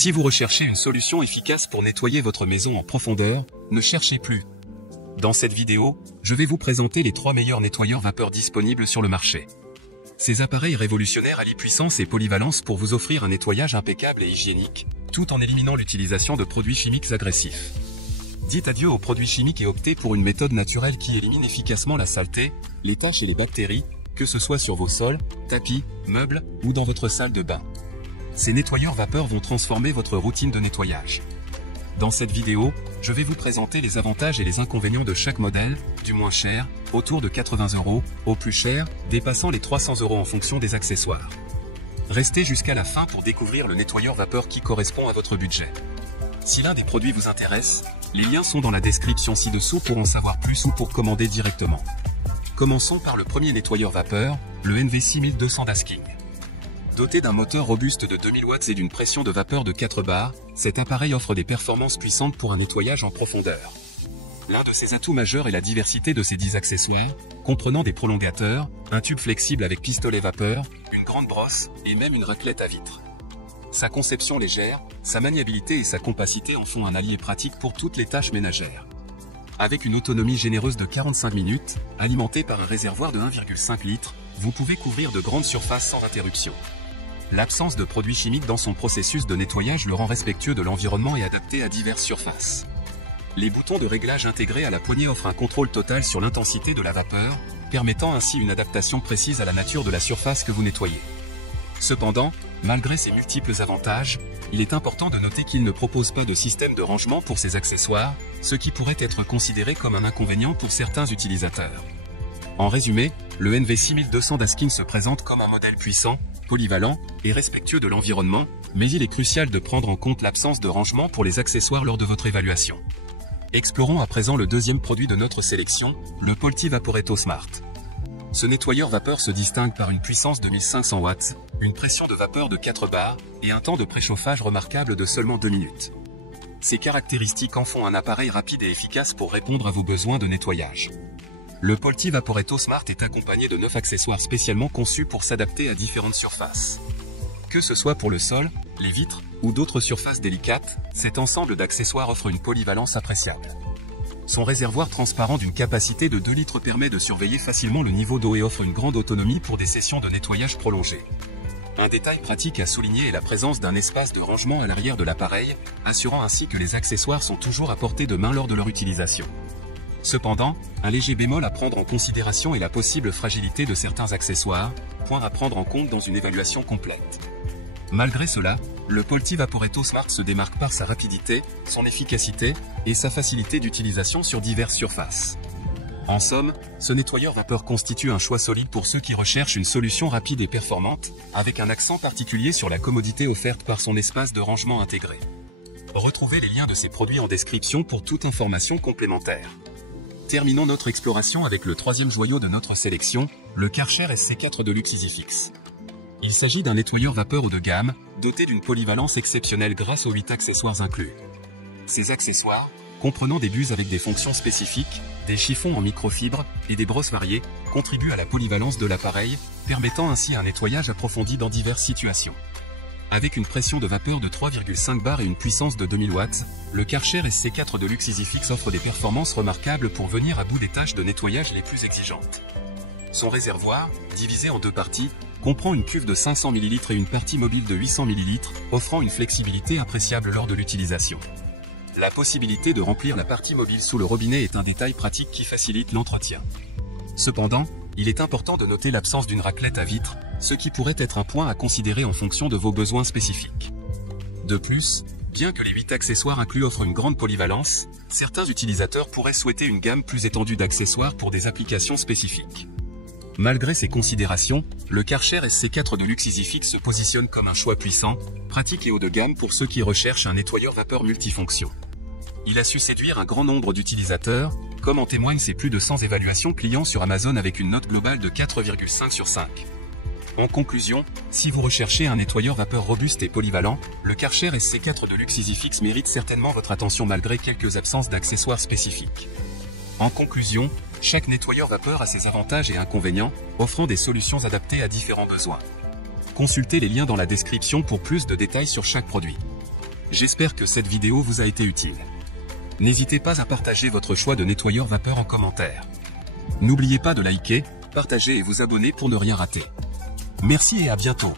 Si vous recherchez une solution efficace pour nettoyer votre maison en profondeur, ne cherchez plus. Dans cette vidéo, je vais vous présenter les 3 meilleurs nettoyeurs vapeur disponibles sur le marché. Ces appareils révolutionnaires allient puissance et polyvalence pour vous offrir un nettoyage impeccable et hygiénique, tout en éliminant l'utilisation de produits chimiques agressifs. Dites adieu aux produits chimiques et optez pour une méthode naturelle qui élimine efficacement la saleté, les taches et les bactéries, que ce soit sur vos sols, tapis, meubles ou dans votre salle de bain. Ces nettoyeurs vapeur vont transformer votre routine de nettoyage. Dans cette vidéo, je vais vous présenter les avantages et les inconvénients de chaque modèle, du moins cher, autour de 80 €, au plus cher, dépassant les 300 € en fonction des accessoires. Restez jusqu'à la fin pour découvrir le nettoyeur vapeur qui correspond à votre budget. Si l'un des produits vous intéresse, les liens sont dans la description ci-dessous pour en savoir plus ou pour commander directement. Commençons par le premier nettoyeur vapeur, le NV6200 Dasking. Doté d'un moteur robuste de 2000 watts et d'une pression de vapeur de 4 bars, cet appareil offre des performances puissantes pour un nettoyage en profondeur. L'un de ses atouts majeurs est la diversité de ses 10 accessoires, comprenant des prolongateurs, un tube flexible avec pistolet vapeur, une grande brosse et même une raclette à vitre. Sa conception légère, sa maniabilité et sa compacité en font un allié pratique pour toutes les tâches ménagères. Avec une autonomie généreuse de 45 minutes, alimentée par un réservoir de 1,5 litres, vous pouvez couvrir de grandes surfaces sans interruption. L'absence de produits chimiques dans son processus de nettoyage le rend respectueux de l'environnement et adapté à diverses surfaces. Les boutons de réglage intégrés à la poignée offrent un contrôle total sur l'intensité de la vapeur, permettant ainsi une adaptation précise à la nature de la surface que vous nettoyez. Cependant, malgré ces multiples avantages, il est important de noter qu'il ne propose pas de système de rangement pour ses accessoires, ce qui pourrait être considéré comme un inconvénient pour certains utilisateurs. En résumé, le NV6200 Dasking se présente comme un modèle puissant, polyvalent et respectueux de l'environnement, mais il est crucial de prendre en compte l'absence de rangement pour les accessoires lors de votre évaluation. Explorons à présent le deuxième produit de notre sélection, le Polti Vaporetto Smart. Ce nettoyeur vapeur se distingue par une puissance de 1500 watts, une pression de vapeur de 4 bars et un temps de préchauffage remarquable de seulement 2 minutes. Ces caractéristiques en font un appareil rapide et efficace pour répondre à vos besoins de nettoyage. Le Polti Vaporetto Smart est accompagné de 9 accessoires spécialement conçus pour s'adapter à différentes surfaces. Que ce soit pour le sol, les vitres ou d'autres surfaces délicates, cet ensemble d'accessoires offre une polyvalence appréciable. Son réservoir transparent d'une capacité de 2 litres permet de surveiller facilement le niveau d'eau et offre une grande autonomie pour des sessions de nettoyage prolongées. Un détail pratique à souligner est la présence d'un espace de rangement à l'arrière de l'appareil, assurant ainsi que les accessoires sont toujours à portée de main lors de leur utilisation. Cependant, un léger bémol à prendre en considération est la possible fragilité de certains accessoires, point à prendre en compte dans une évaluation complète. Malgré cela, le Polti Vaporetto Smart se démarque par sa rapidité, son efficacité et sa facilité d'utilisation sur diverses surfaces. En somme, ce nettoyeur vapeur constitue un choix solide pour ceux qui recherchent une solution rapide et performante, avec un accent particulier sur la commodité offerte par son espace de rangement intégré. Retrouvez les liens de ces produits en description pour toute information complémentaire. Terminons notre exploration avec le troisième joyau de notre sélection, le Karcher SC4 Deluxe EasyFix. Il s'agit d'un nettoyeur vapeur haut de gamme, doté d'une polyvalence exceptionnelle grâce aux 8 accessoires inclus. Ces accessoires, comprenant des buses avec des fonctions spécifiques, des chiffons en microfibre et des brosses variées, contribuent à la polyvalence de l'appareil, permettant ainsi un nettoyage approfondi dans diverses situations. Avec une pression de vapeur de 3,5 bars et une puissance de 2000 watts, le Karcher SC4 Deluxe EasyFix offre des performances remarquables pour venir à bout des tâches de nettoyage les plus exigeantes. Son réservoir, divisé en 2 parties, comprend une cuve de 500 ml et une partie mobile de 800 ml, offrant une flexibilité appréciable lors de l'utilisation. La possibilité de remplir la partie mobile sous le robinet est un détail pratique qui facilite l'entretien. Cependant, il est important de noter l'absence d'une raclette à vitre, ce qui pourrait être un point à considérer en fonction de vos besoins spécifiques. De plus, bien que les 8 accessoires inclus offrent une grande polyvalence, certains utilisateurs pourraient souhaiter une gamme plus étendue d'accessoires pour des applications spécifiques. Malgré ces considérations, le Karcher SC4 Deluxe EasyFix se positionne comme un choix puissant, pratique et haut de gamme pour ceux qui recherchent un nettoyeur vapeur multifonction. Il a su séduire un grand nombre d'utilisateurs, comme en témoignent ses plus de 100 évaluations clients sur Amazon avec une note globale de 4,5 sur 5. En conclusion, si vous recherchez un nettoyeur vapeur robuste et polyvalent, le Karcher SC4 Deluxe EasyFix mérite certainement votre attention malgré quelques absences d'accessoires spécifiques. En conclusion, chaque nettoyeur vapeur a ses avantages et inconvénients, offrant des solutions adaptées à différents besoins. Consultez les liens dans la description pour plus de détails sur chaque produit. J'espère que cette vidéo vous a été utile. N'hésitez pas à partager votre choix de nettoyeur vapeur en commentaire. N'oubliez pas de liker, partager et vous abonner pour ne rien rater. Merci et à bientôt.